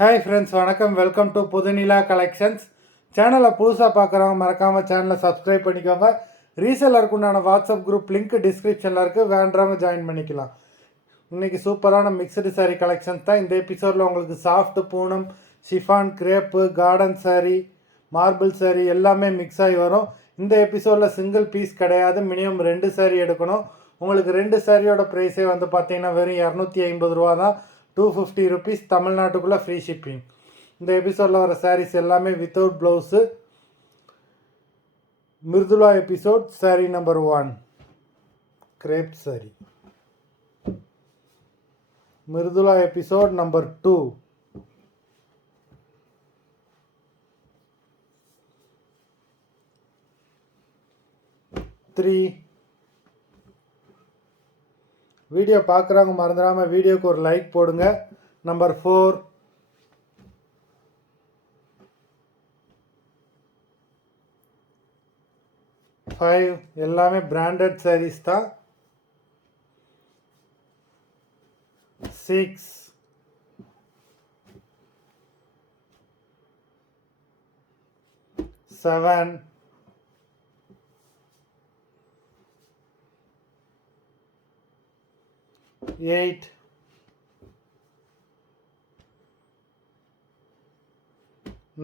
Hi friends, வணக்கம். Welcome to Pudhunila collections. சேனலை புதுசாக பார்க்குறவங்க மறக்காமல் சேனலை சப்ஸ்கிரைப் பண்ணிக்கோங்க. ரீசெல்லருக்கு உண்டான வாட்ஸ்அப் குரூப் லிங்க் டிஸ்கிரிப்ஷனில் இருக்குது, வேண்டவங்க ஜாயின் பண்ணிக்கலாம். இன்றைக்கி சூப்பரான மிக்சடு சாரீ கலெக்ஷன்ஸ் தான். இந்த எபிசோடில் உங்களுக்கு soft Poonam, chiffon, crepe, garden sari, marble sari எல்லாமே மிக்ஸ் ஆகி வரும். இந்த எபிசோடில் சிங்கிள் பீஸ் கிடையாது, மினிமம் 2 சாரீ எடுக்கணும். உங்களுக்கு 2 சாரியோட ப்ரைஸே வந்து பார்த்தீங்கன்னா வெறும் 250 ரூபா தான். 250 ருபீஸ், தமிழ்நாட்டுக்குள்ளே ஃப்ரீ ஷிப்பிங். இந்த எபிசோடில் வர சாரீஸ் எல்லாமே without blouse. Mrudula episode sari number 1 crepe sari. Mrudula episode number 2 3. Video பார்க்குறவங்க மறந்துடாமல் வீடியோக்கு ஒரு லைக் போடுங்க. நம்பர் 4. 5 எல்லாமே பிராண்டட் சாரீஸ் தான். 6. 7. 8.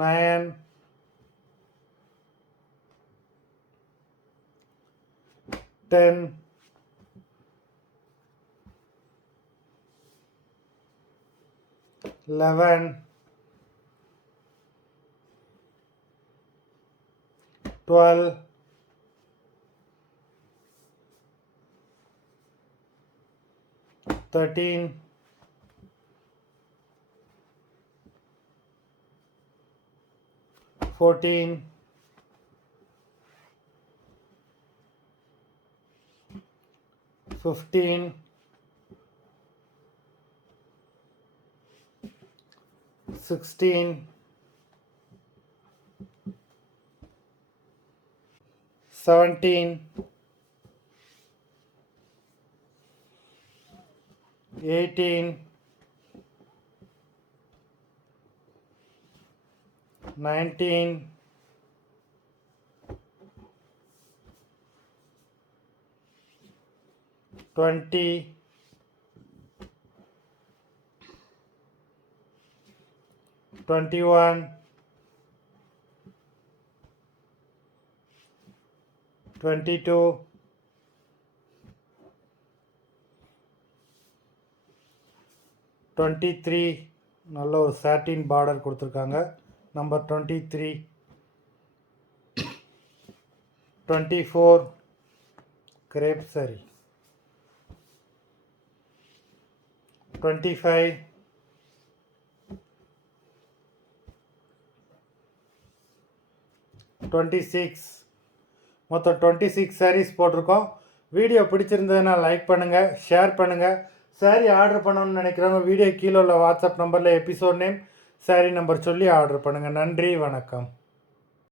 9. 10. 11. 12. 13. 14. 15. 16. 17. 18. 19. 20. 21. 22. 23. நல்ல ஒரு சாட்டின் பார்டர் கொடுத்துருக்காங்க. நம்பர் 23. 24. கிரேப் சாரி. 25. 26. மொத்தம் 26 சாரீஸ் போட்டிருக்கோம். வீடியோ பிடிச்சிருந்ததுன்னா லைக் பண்ணுங்கள், ஷேர் பண்ணுங்கள். சாரீ ஆர்டர் பண்ணணும்னு நினைக்கிறவங்க வீடியோ கீழே உள்ள வாட்ஸ்அப் நம்பரில் எபிசோட் நேம், சாரீ நம்பர் சொல்லி ஆர்டர் பண்ணுங்கள். நன்றி, வணக்கம்.